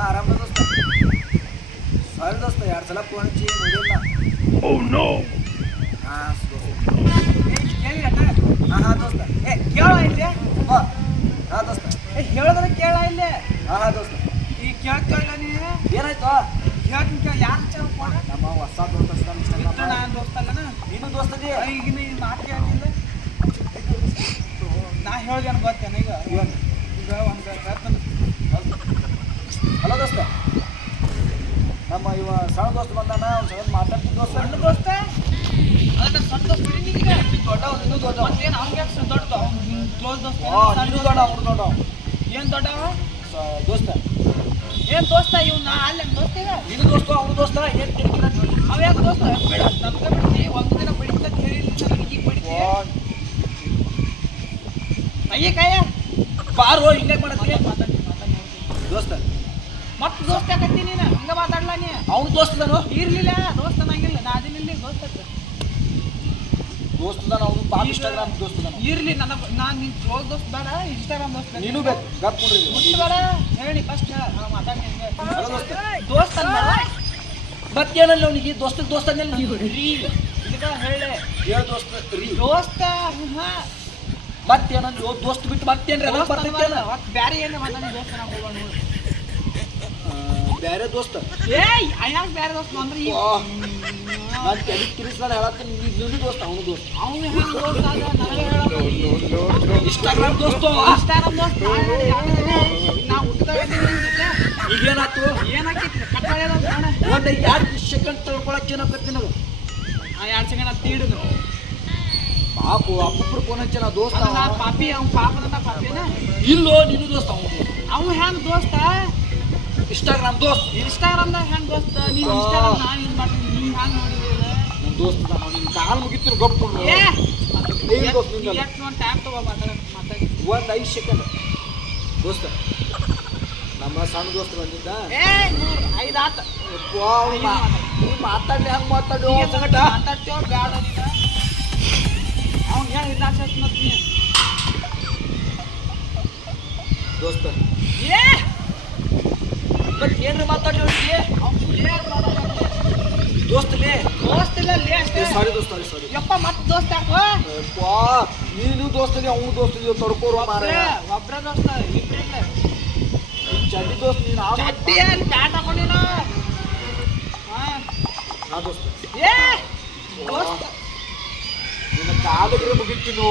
ಆರಾಮ ದೋಸ್ತ. ಸಾರಿ ದೋಸ್ತ, 2 ಸಲ ಫೋನ್ ಹಚ್ಚಿ ನೋಡಿಲ್ಲ. ಹಾಂ ದೋಸ್ತ. ಕೇಳ ಇಲ್ಲಿ. ಹಾಂ ದೋಸ್ತ. ಹೇಳೋದ್ರೆ ಕೇಳ ಇಲ್ಲಿ. ಹಾಂ ದೋಸ್ತ. ಈಗ ಕೇಳ್ತಿಲ್ಲ ನೀನು. ಏನಾಯ್ತು? ಹೇಳ್ತೀನಿ ಯಾರು ಚೆನ್ನಾಗಿ ಫೋನ್. ನಮ್ಮ ಹೊಸ ದೋಸ್ತ ನಾನು ದೋಸ್ತಲ್ಲನ. ನೀನು ದೋಸ್ತದಿ. ಈಗ ನೀನು ಮಾತು ಕೇಳಿಲ್ಲ. ನಾ ಹೇಳ್ದೇನು ಗೊತ್ತೇನೆ ಈಗ ಈಗ ಒಂದು ಹೇಳ್ತಾನೆ. ಹಲೋ ದೋಸ್ತ, ನಮ್ಮ ಇವ ಸಣ್ಣ ದೋಸ್ತ ಬಂದಾನ. ಅವ್ನು ಸಣ್ಣ ಮಾತಾಡ್ತೀನಿ ದೋಸ್ತ. ಸಣ್ಣ ದೋಸ್ತ ಅದನ್ನ ಸಣ್ಣ ದೋಸ್ತ ಬಿಡಿನಿಗೆ ದೊಡ್ಡವ, ನೀನು ದೊಡ್ಡ. ಮತ್ತೇನು ಅವ್ನಿಗೆ ದೊಡ್ಡದು ಕ್ಲೋಸ್ ದೋಸ್ತ. ನೀನು ದೊಡ್ಡ, ಅವ್ನು ದೊಡ್ಡ. ಏನು ದೊಡ್ಡವ ದೋಸ್ತ. ಏನು ದೋಸ್ತ ಇವ್ ನಾ ಅಲ್ಲ ದೋಸ್ತ. ಈಗ ನೀನು ದೋಸ್ತ, ಅವ್ನು ದೋಸ್ತ. ಏನು ತಿಳ್ಕಿಲ್ಲ ಅವ ಯಾಕೆ ದೋಸ್ತ ಬೇಡ ನಮ್ಗೆ ಬಿಡ್ತಿ. ಒಂದು ದಿನ ಬಡಿತ ಹೇಳಿಲ್ಲ ಈಗ ಬಡಿತಿ ಅಯ್ಯ ಕಾಯ ಬಾರೋ ಹಿಂಗೆ ಮಾಡತ್ತಿ ಮಾತಾಡಿ ದೋಸ್ತ. ಮತ್ತೆ ದೋಸ್ತ ಯಾಕತ್ತಿ ನೀನು ಹಂಗೆ ಮಾತಾಡ್ಲ ನೀ. ಅವ್ನು ದೋಸ್ತದಾನು ಇರ್ಲಿಲ್ಲ ದೋಸ್ತ ನಂಗಿಲ್ಲ. ನಾ ಅದಿನಿಲ್ಲಿ ದೋಸ್ತ ದೋಸ್ತದಾನ. ಅವನು ಪಾಪ ಇನ್ಸ್ಟಾಗ್ರಾಮ್ ದೋಸ್ತದಾನ. ಇರ್ಲಿ ನಾನು ನಿನ್ ಕ್ಲೋಸ್ ದೋಸ್ತ ಬೇಡ, ಇನ್ಸ್ಟಾಗ್ರಾಮ್ ದೋಸ್ತ ನೀನು ಬೇಕು. ಗಪ್ ಕೊಡ್ರಿ. ಮುಟ್ಟು ಬೇಡ ಹೇಳಿ ಫಸ್ಟ್ ಮಾತಾಡಿ. ಹಲೋ ದೋಸ್ತ. ದೋಸ್ತ ಮತ್ತೇನಲ್ಲ ಅವನಿಗೆ ದೋಸ್ತ ದೋಸ್ತನೆಲ್ಲ ರೀ ಈಗ ಹೇಳಿ ಹೇಳು ದೋಸ್ತ ರೀ. ದೋಸ್ತ ಮತ್ತೇನಲ್ಲ ದೋಸ್ತ ಬಿಟ್ಟು ಮತ್ತೇನ್ರಿ ಅದ ಬರ್ತೈತೇನ? ಬ್ಯಾರೆ ಏನು ಮಾತಾಡಿ ದೋಸ್ತ ನಾವು ಹೋಗೋಣ. ಬೇರೆ ದೋಸ್ತ. ಏಯ್ ಅಯ್ಯಾಗ ಬೇರೆ ದೋಸ್ತ ಅಂದ್ರೆ ಈಗ ನಾನು ತೆಗಿ ತಿರ್ಸ್ಲಾರ ಹೇಳತ್ತೀನಿ. ನೀನು ದೋಸ್ತ, ಅವನು ದೋಸ್ತ. ಅವನು ಹೆಂಗೆ ದೋಸ್ತ ಅದ ನನಗೆ ಹೇಳೋದು. ಇನ್ಸ್ಟಾಗ್ರಾಮ್ ದೋಸ್ತ. ಇನ್ಸ್ಟಾಗ್ರಾಮ್ ದೋಸ್ತ ನಾವು ಹುಟ್ಟದಾಗ ಈಗೇನಾಯ್ತು? ಏನಾಕೈತಿ ಕಟ್ಟಾಳ್ಯದ ಕಾಣ. ಒಂದು 2 ಸೆಕೆಂಡ್ ತಳ್ಕೊಳಕ್ಕೆ ಏನಾಗತ್ತೆ ನಾವು? 2 ಸೆಕೆಂಡ್ ಅದು ತೀಡಿದ್ರು ಪಾಪು ಅಪ್ಪೊಬ್ರು ಫೋನ್ ಹಚ್ಚ ದೋಸ್ತ. ಪಾಪಿ ಅವ್ನ ಪಾಪನ ಪಾಪಿನ ಇಲ್ಲೋ ನೀನು ದೋಸ್ತ. ಅವ್ನು ಹೆಂಗ್ ದೋಸ್ತ ಇನ್ಸ್ಟಾಗ್ರಾಮ್ ದೋಸ್ತ. ಇನ್ಸ್ಟಾಗ್ರಾಮ್ದಾಗ ಹೆಂಗ್ ದೋಸ್ತ ನೀನು ಇನ್ಸ್ಟಾಗ್ರಾಮ್ ನಾನು ಯೂಸ್ ಮಾಡ್ತೀನಿ. ನೀನು ಹೆಂಗ್ ನೋಡಿದ್ರೆ ನನ್ನ ದೋಸ್ತ ನಿನ್ನ ಕಾಲು ಮುಗಿತಿರು ಗಪ್ಪು. ಒಂದು ಟ್ಯಾಪ್ ತಗೋ ಮಾತಾಡಿ ಒಂದು 5 ಸೆಕೆಂಡ್ ದೋಸ್ತ. ನಮ್ಮ ಸಣ್ಣ ದೋಸ್ತ ಬಂದಿದ್ದ. 5 ಆತ ಮಾತಾಡ್ಲಿ ಹಂಗೆ ಮಾತಾಡು ಮಾತಾಡ್ತೇವ ಬೇಡ ನೀನು. ಅವ್ನು ಏನು ಇದಾಗ್ತೀನಿ ದೋಸ್ತ. ಏ ಬಟ್ ಏನ್ರಿ ಮಾತಾಡಿ ದೋಸ್ತಲೇ. ದೋಸ್ತಿಲ್ಲ ಲೇ ಅಷ್ಟೇ. ಸಾರಿ ದೋಸ್ತ, ಸಾರಿ. ಯಪ್ಪ ಮತ್ತೆ ದೋಸ್ತ ಯಾಕೋ? ನೀನು ದೋಸ್ತದಿ ಅವ್ನು ದೋಸ್ತದಿ ತಡ್ಕೋರು ಮಾರ. ಒಬ್ರ ದೋಸ್ತ ಇಬ್ರಿಲ್ಲ. ಚಡ್ಡಿ ದೋಸ್ತ ನೀನು. ಚಡ್ಡಿ ಅಲ್ಲಿ ಪ್ಯಾಂಟ್ ಹಾಕೊಂಡಿನ. ನಾ ದೋಸ್ತ. ಏ ದೋಸ್ತ ನಿನ್ನ ಕಾಲಿಗೆ ಮುಗಿತೀನು.